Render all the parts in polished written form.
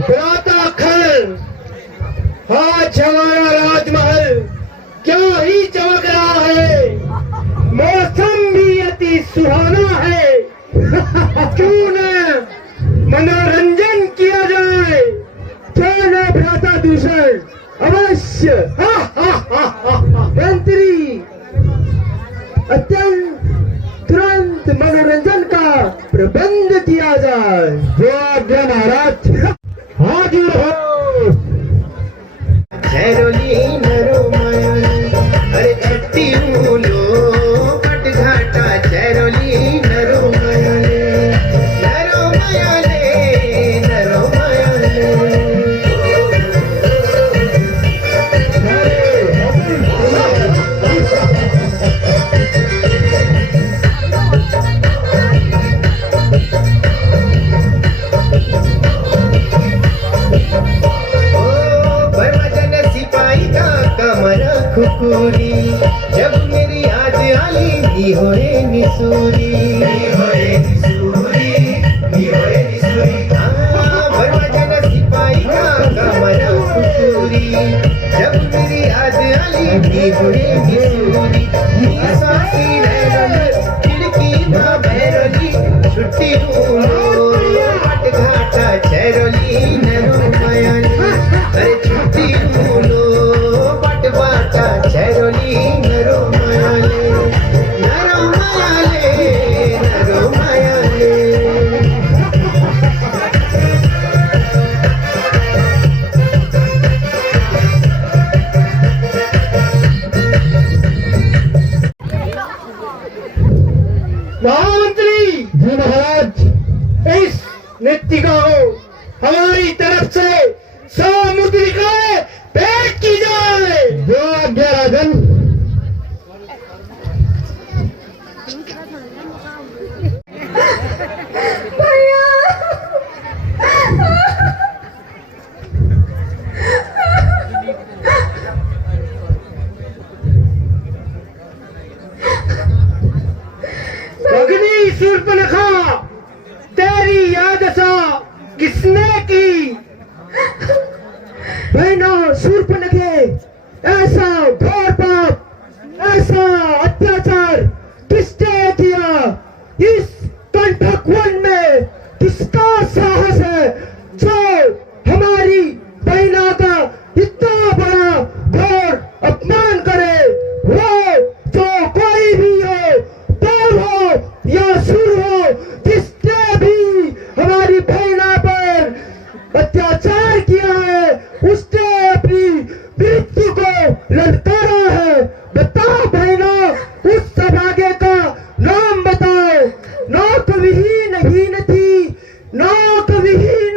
प्रातःकाल आज हमारा राजमहल क्या ही चमक रहा है, मौसम भी अति सुहाना है। क्यों न मनोरंजन किया जाए, क्यों न भ्राता दूषण अवश्य। मंत्री अत्यंत तुरंत मनोरंजन का प्रबंध किया जाए। जो आज्ञा महाराज। हाजिर हो। खैरोली नरो मायाले, अरे छुट्टी बोलो पट घाटा। खैरोली नरो मायाले, नरो मायाले, नरो मायाले। खुकुरी जब मेरी याद आली, नी होए निसूरी, नी होए निसूरी, नी होए निसूरी। बरवाजन सिपाही का कमर खुकुरी जब मेरी याद आली, नी होए निसूरी। नी सासी नैनल खिड़की ना बैरली, छुट्टी बोलो पट घाटा। चैरोली नरो मायाली, अरे छुट्टी बोलो पट बाटा। चैरोली नरो मायाले, नरो मायाले, नरो मायाले। महामंत्री जी महाराज, इस नृत्यिका को हमारी तरफ से 100 मुद्रिकाएं भेंट की जाए। जो आज्ञा राजन। अग्नि शूर्पणखा, तेरी याद सा किसने की? बहना शूर्पणखे, ऐसा घोर पाप, ऐसा अत्याचार किसने किया? इस कंटक वन में किसका साहस है जो हमारी बहना का इतना बड़ा घोर अपमान करे? वो जो कोई भी हो, पाप हो या सुर हो, जिसने भी हमारी बहना पर अत्याचार किया है, उसने अपनी मृत्यु को ललकारा है। बताओ बहना, उस सौभाग्य का नाम बताओ। नौक विहीन हीन थी, नौक विहीन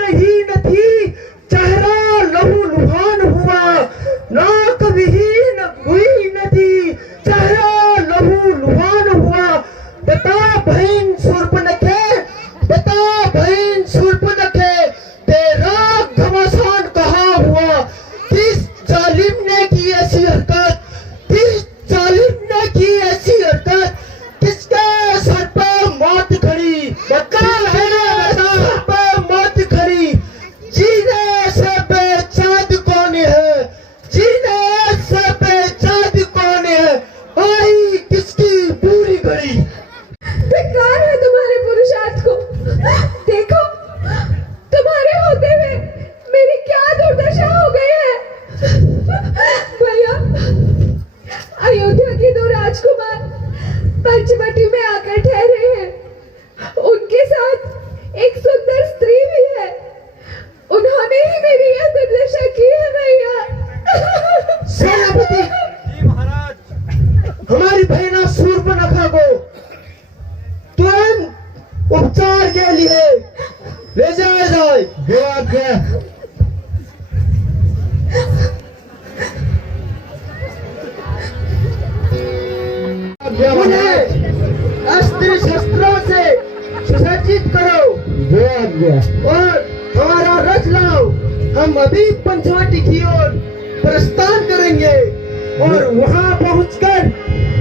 देंगे और वहां पहुंचकर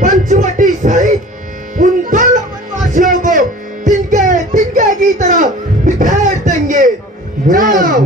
पंचवटी सहित उन दोनों वनवासियों को तिनके तिनके की तरह बिखेर देंगे। जाओ।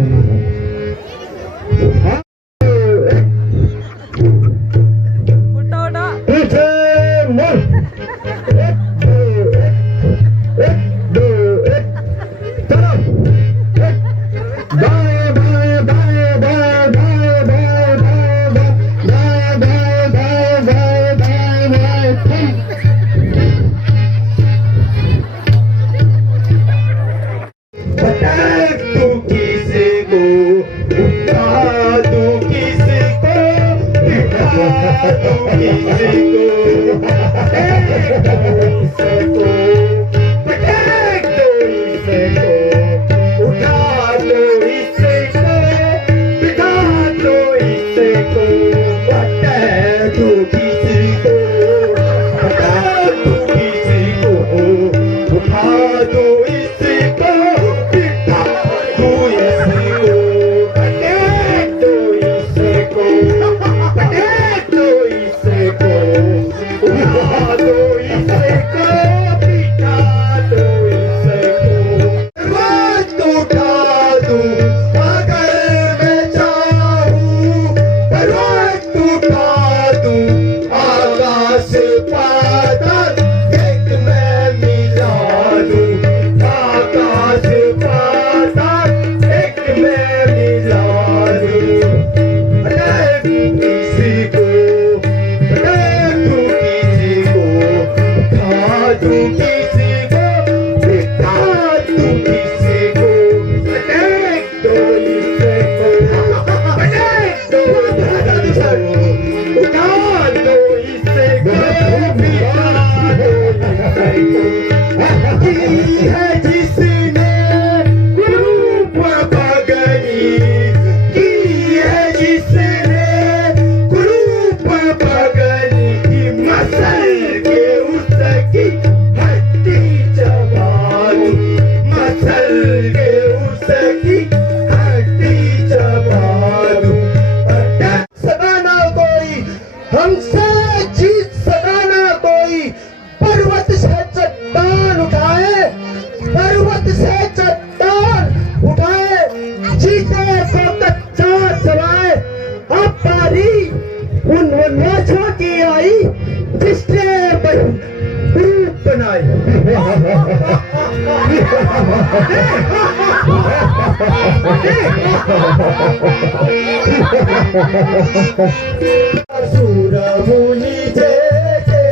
सुरमुनि जैसे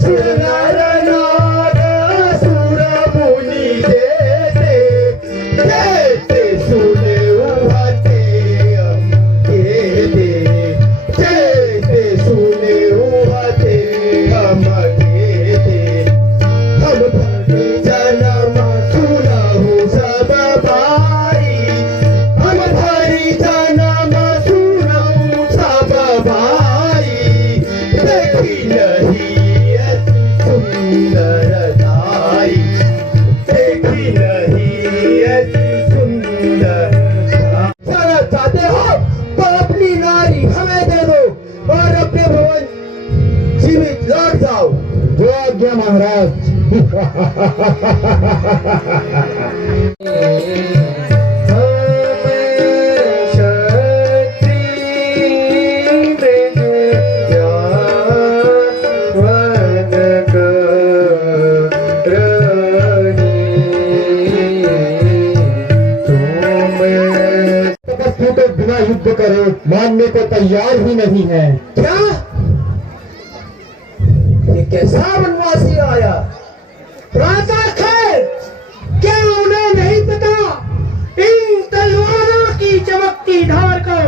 सुरनर नाद सुरमुनि जैसे जैसे सुने उहते के दे जैसे सुने उहते हम के दे हम भले जन्म सुनहु सब भाई हम भरी जन्म सुनहु सब भाई देखी नहीं ऐसी सुंदरताई देखी नहीं ऐसी सुंदर जाना चाहते हो तो अपनी नारी हमें दे दो और अपने भवन जीवित लौट जाओ। जो आज्ञा महाराज। तो बिना युद्ध करे मानने को तैयार ही नहीं है। क्या ये कैसा वनवासी आया? राजा खैर, क्या उन्हें नहीं पता इन तलवारों की चमकती धार को?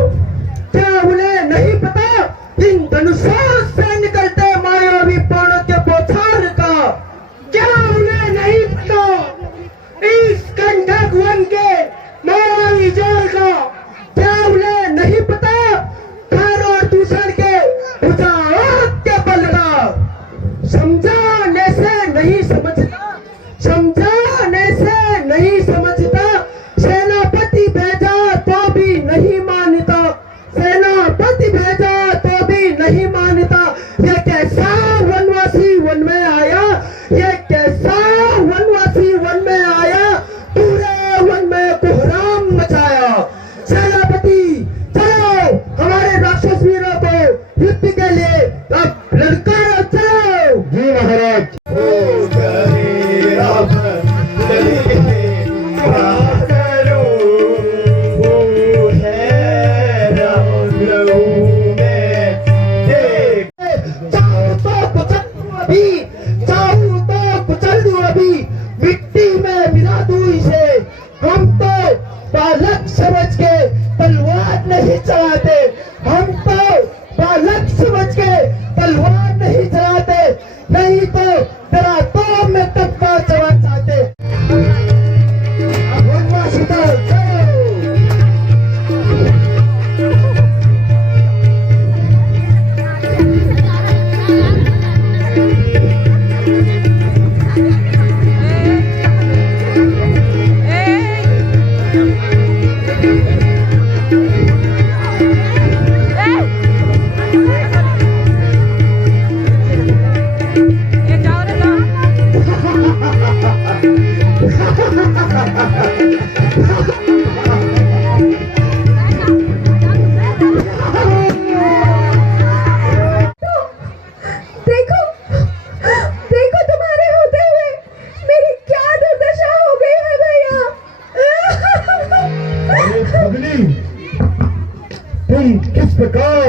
क्या उन्हें नहीं पता इन धनुषों से निकलते मायावी बाणों के बौछार का? क्या उन्हें नहीं पता इस कंटक वन के मायावी जाल का? क्या उन्हें नहीं पता खैर और दूषण के बुझाओ के बल का? समझाने से नहीं समझता, समझाने से नहीं समझता, सेनापति भेजा तो भी नहीं मानता, सेनापति भेजा राक्षसवीरों को युद्ध के लिए अब ललकारो चलो। जी महाराज। मिट्टी में मिला दूं इसे। हम तो बालक समझ के तलवार नहीं चलाते, हम तो बालक समझ के तलवार नहीं चलाते, नहीं तो तेरा तो में तख्ता चला चाहते। तुम किस प्रकार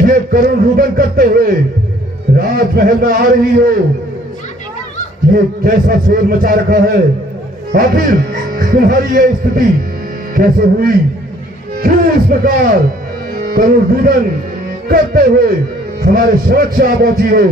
ये करुण रुदन करते हुए राजमहल में आ रही हो? ये कैसा शोर मचा रखा है? आखिर तुम्हारी ये स्थिति कैसे हुई? क्यों इस प्रकार करुण रुदन करते हुए हमारे समक्ष आ पहुंची हो?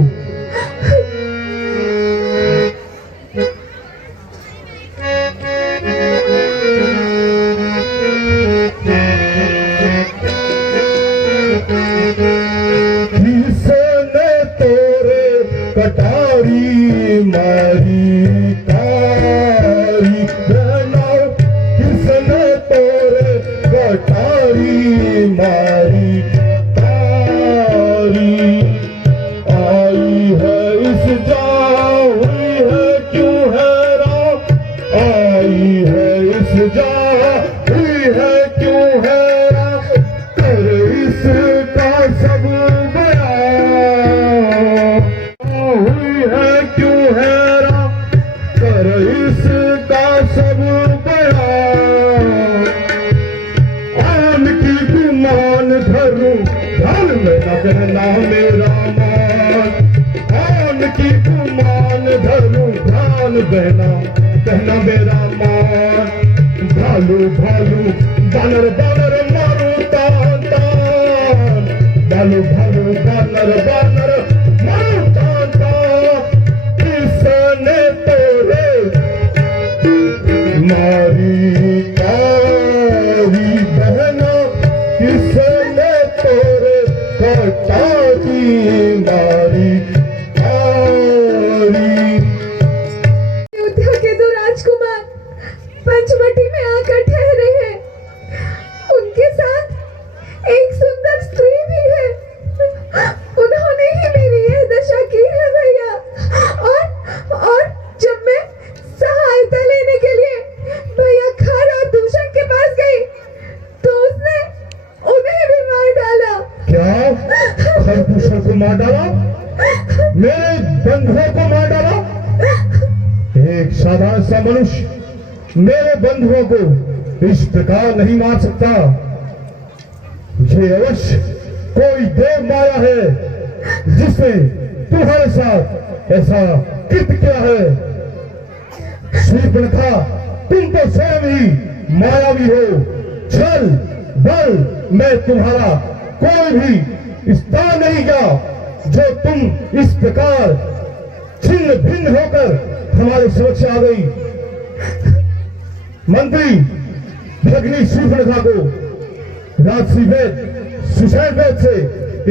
कटारी मारी तारी बनाओ, किसने तोरे कटारी मारी तारी। आई है इस जा हुई है क्यों हैरान, आई है इस जा हुई है क्यों हैरान, कर इसका सब इसका सब बयान। आन की गुमान धरूं ध्यान में न कहना मेरा मान, आन की गुमान धरूं ध्यान बहना कहना मेरा मान। भालू भालू बानर बानर मारो तान तान, भालू भालू बानर बानर मारो तान तान। किसने तोरे मारी तारी बहना, किसने तोरे कटारी मारी तारी। अयोध्या के दो राजकुमार पंचवटी में आकर ठहरे हैं, उनके साथ एक सुंदर स्त्री भी है। उन्होंने ही मेरी यह दशा की है भैया। और जब मैं सहायता लेने के लिए भैया खर और दूषण के पास गई तो उसने उन्हें भी मार डाला। क्या खर दूषण को मार डाला? मेरे बंधुओं को मार डाला? एक साधारण सा मनुष्य मेरे बंधुओं को इस प्रकार नहीं मार सकता। ये अवश्य कोई देव माया है जिसने तुम्हारे साथ ऐसा कृत्य किया है। शूर्पणखा, तुम तो स्वयं ही मायावी हो। छल बल मैं तुम्हारा कोई भी स्थान नहीं गया जो तुम इस प्रकार छिन्न भिन्न होकर हमारे समक्ष आ गई। मंत्री भगनी शूर्पणखा को राजसी वेद सुषैण वेद से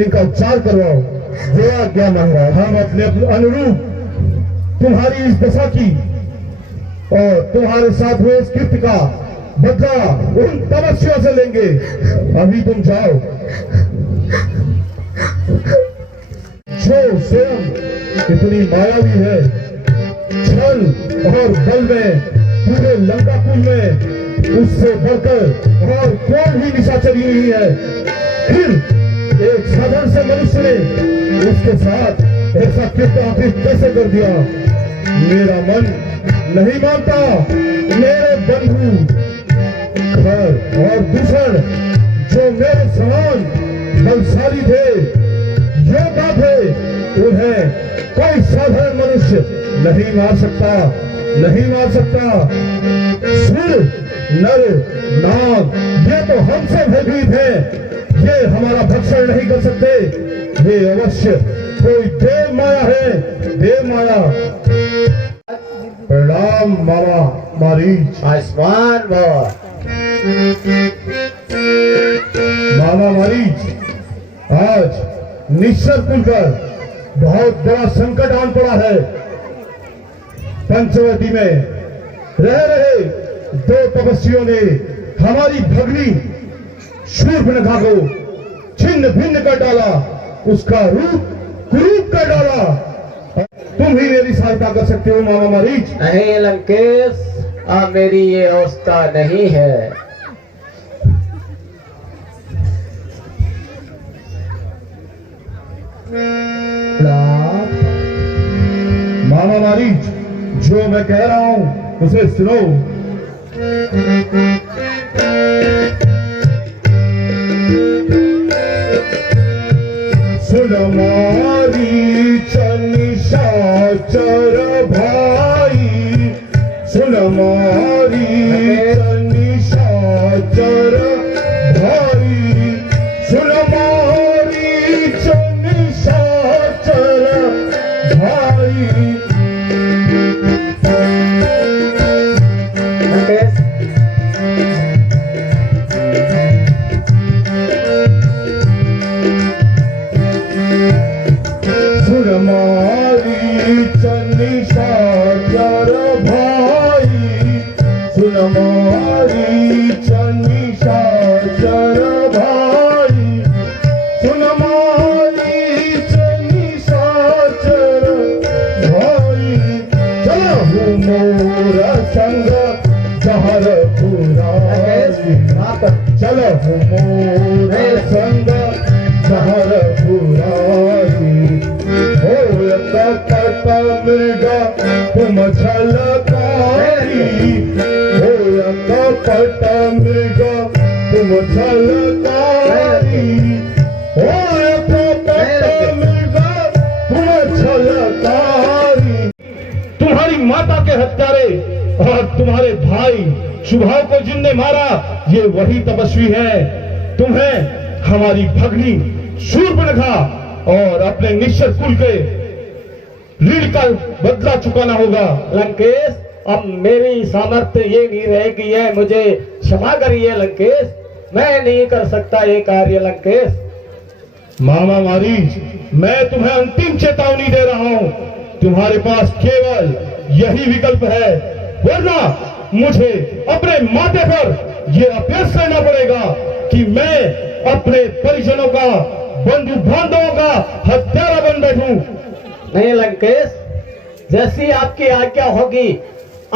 इनका उपचार करवाओ। जो आज्ञा मांगा। हम अपने अनुरूप तुम्हारी इस दशा की और तुम्हारे साथ हुए इस कृत्य का बदला उन तपस्वियों से लेंगे। अभी तुम जाओ। जो स्वयं इतनी मायावी है, छल और बल में पूरे लंकाकुल में उससे बढ़कर और कोई भी निशाचरी नहीं है। फिर इसने उसके साथ ऐसा कितना आखिर कैसे कर दिया? मेरा मन नहीं मानता। मेरे बंधु घर और दूसर जो मेरे समान बलशाली थे, योद्धा थे, उन्हें कोई साधारण मनुष्य नहीं मार सकता, नहीं मार सकता। सिर, नर, नाग, ये तो हमसे भयभीत है। ये हमारा भक्षण नहीं कर सकते। ये अवश्य कोई देव माया है, देव माया। प्रणाम मामा मारीच। आयुष्मान भव। मामा मारीच, आज निश्चर कुल पर बहुत बड़ा संकट आन पड़ा है। पंचवटी में रह रहे दो तपस्वियों ने हमारी भगनी शूर्पणखा को छिन्न भिन्न कर डाला, उसका रूप कुरूप कर डाला। तुम ही मेरी सहायता कर सकते हो मामा मारीच। नहीं लंकेश, अब मेरी ये अवस्था नहीं है। मामा मारीच, जो मैं कह रहा हूं उसे सुनो। सुन मारीच निशाचर भाई, सुन मारीच निशाचर भाई, सुन मारीच निशाचर भाई। लंकेश, सुन मारीच निशाचर भाई, सुन मारीच निशाचर भाई, सुन मारीच निशाचर भाई। चलो मोर संग जहर पुरारी, चलो मोर संग जहर पुरारी। हो कपट मृग तुम छलकारी, हो कपट मृग तुम छलकारी, हो कपट मृग तुम छलकारी। तुम्हारी माता के हत्यारे और तुम्हारे भाई शुभाव को जिनने मारा, ये वही तपस्वी है। तुम्हें हमारी भगनी शूर्पणखा और अपने निश्चर कुल के ऋण का बदला चुकाना होगा। लंकेश, अब मेरी सामर्थ्य ये नहीं रहेगी है, मुझे क्षमा करिए लंकेश, मैं नहीं कर सकता ये कार्य लंकेश। मामा मारीच, मैं तुम्हें अंतिम चेतावनी दे रहा हूं। तुम्हारे पास केवल यही विकल्प है, वरना मुझे अपने माथे पर यह अभ्यास करना पड़ेगा कि मैं अपने परिजनों का, बंधु बांधवों का हत्यारा बन बैठूं। नहीं लंकेश, जैसी आपकी आज्ञा होगी।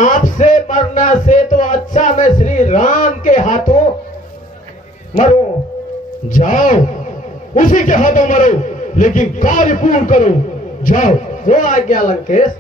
आपसे मरना से तो अच्छा मैं श्री राम के हाथों मरूं। जाओ, उसी के हाथों मरो, लेकिन कार्य पूर्ण करो। जाओ। जो आज्ञा लंकेश।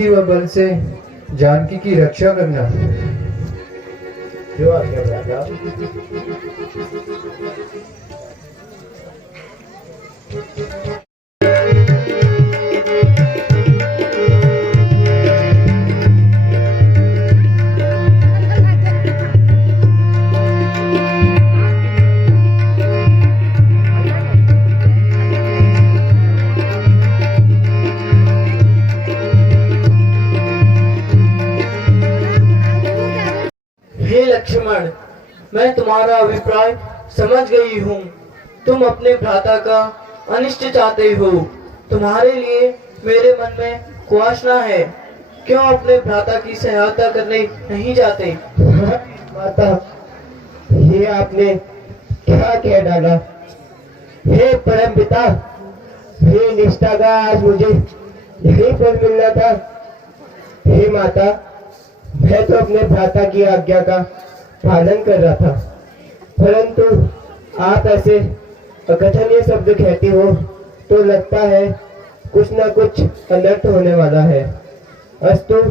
बुद्धि व बल से जानकी की रक्षा करना। जो आज्ञा भ्राता। हे लक्ष्मण, मैं तुम्हारा अभिप्राय समझ गई हूँ। तुम अपने भ्राता का अनिष्ट चाहते हो। तुम्हारे लिए मेरे मन में कुआशना है। क्यों अपने भ्राता की सहायता करने नहीं जाते? माता, ये आपने क्या कह डाला? हे परम पिता, ये निष्ठा का आज मुझे यही फल मिलना था। हे माता, मैं तो अपने भ्राता की आज्ञा का पालन कर रहा था, परंतु आप ऐसे अकथनीय शब्द कहती हो तो लगता है कुछ न कुछ अनर्थ होने वाला है। अस्तु,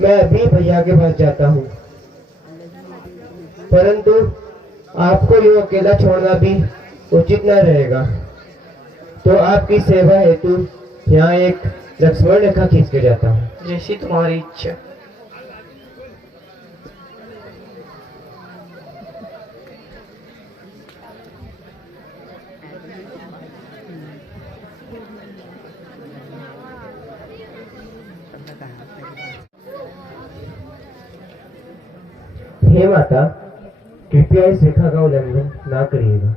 मैं अभी भैया के पास जाता हूँ, परंतु आपको यूं अकेला छोड़ना भी उचित न रहेगा। तो आपकी सेवा हेतु यहाँ एक लक्ष्मण रेखा खींच के जाता हूँ। जैसी तुम्हारी इच्छा। हे माता, कृपया इस रेखा का उल्लंघन ना करिएगा।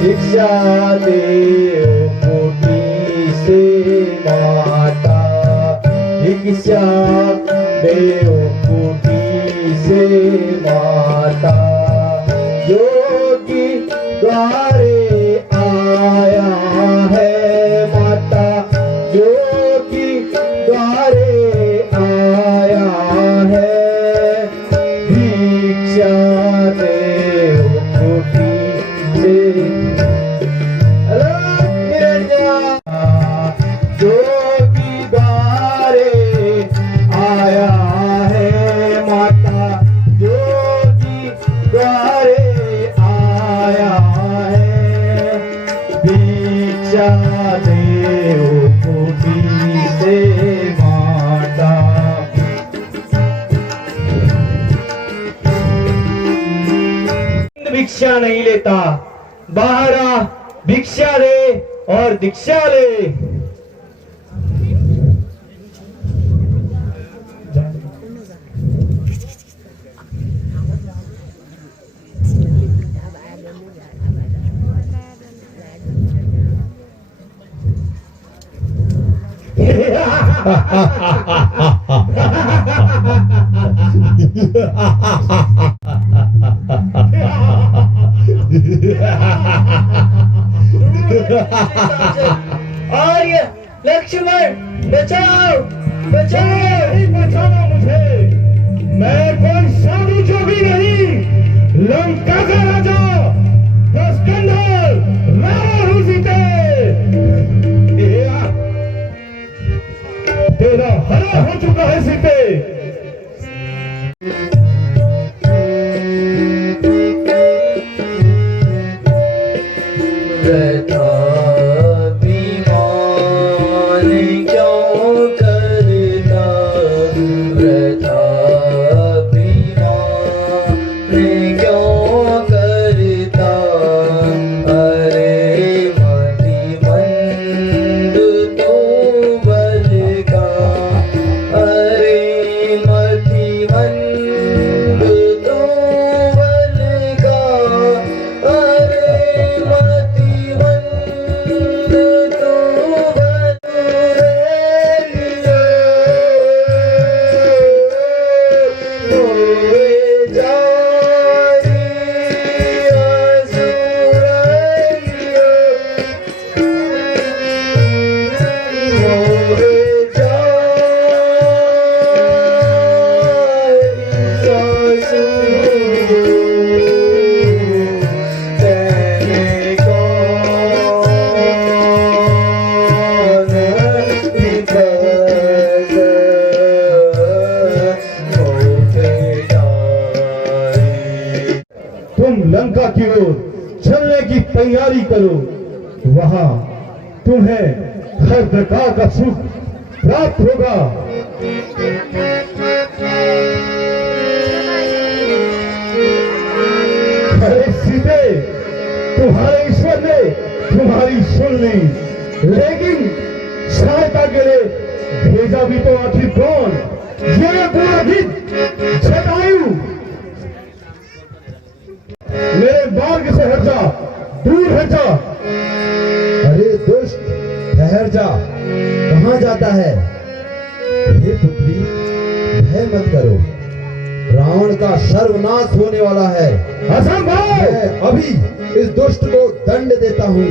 भिक्षा दे कोटि से माता, भिक्षा देव कोटि से माता, योगी द्वारे आया है माता, योगी द्वारे आया है, भिक्षा देव कोटि से योगी द्वारे आया है माता, योगी द्वारे आया है, भिक्षा देव कोटि से माता। भिक्षा नहीं लेता, बाहर आ, भिक्षा ले और दीक्षा ले। आर्य, लक्ष्मण, बचाओ, बचाओ। नहीं बचाना मुझे, मैं कोई साधु जोगी नहीं, लंका का राजा स्कंदर रावण हूँ। सीते, तेरा हरा हो चुका है सीते। लंका की ओर चलने की तैयारी करो। वहां तुम्हें हर प्रकार का सुख प्राप्त होगा। अरे सीते, तुम्हारे ईश्वर ने तुम्हारी सुन ली, लेकिन सहायता के लिए भेजा भी तो आखिर कौन? ये पुरोहित जटायु। मेरे मार्ग से हट जा, दूर हट जा। अरे दुष्ट, ठहर जा, कहाँ जाता है? हे पुत्री, भय मत करो, रावण का सर्वनाश होने वाला है। असंभव! मैं अभी इस दुष्ट को दंड देता हूँ।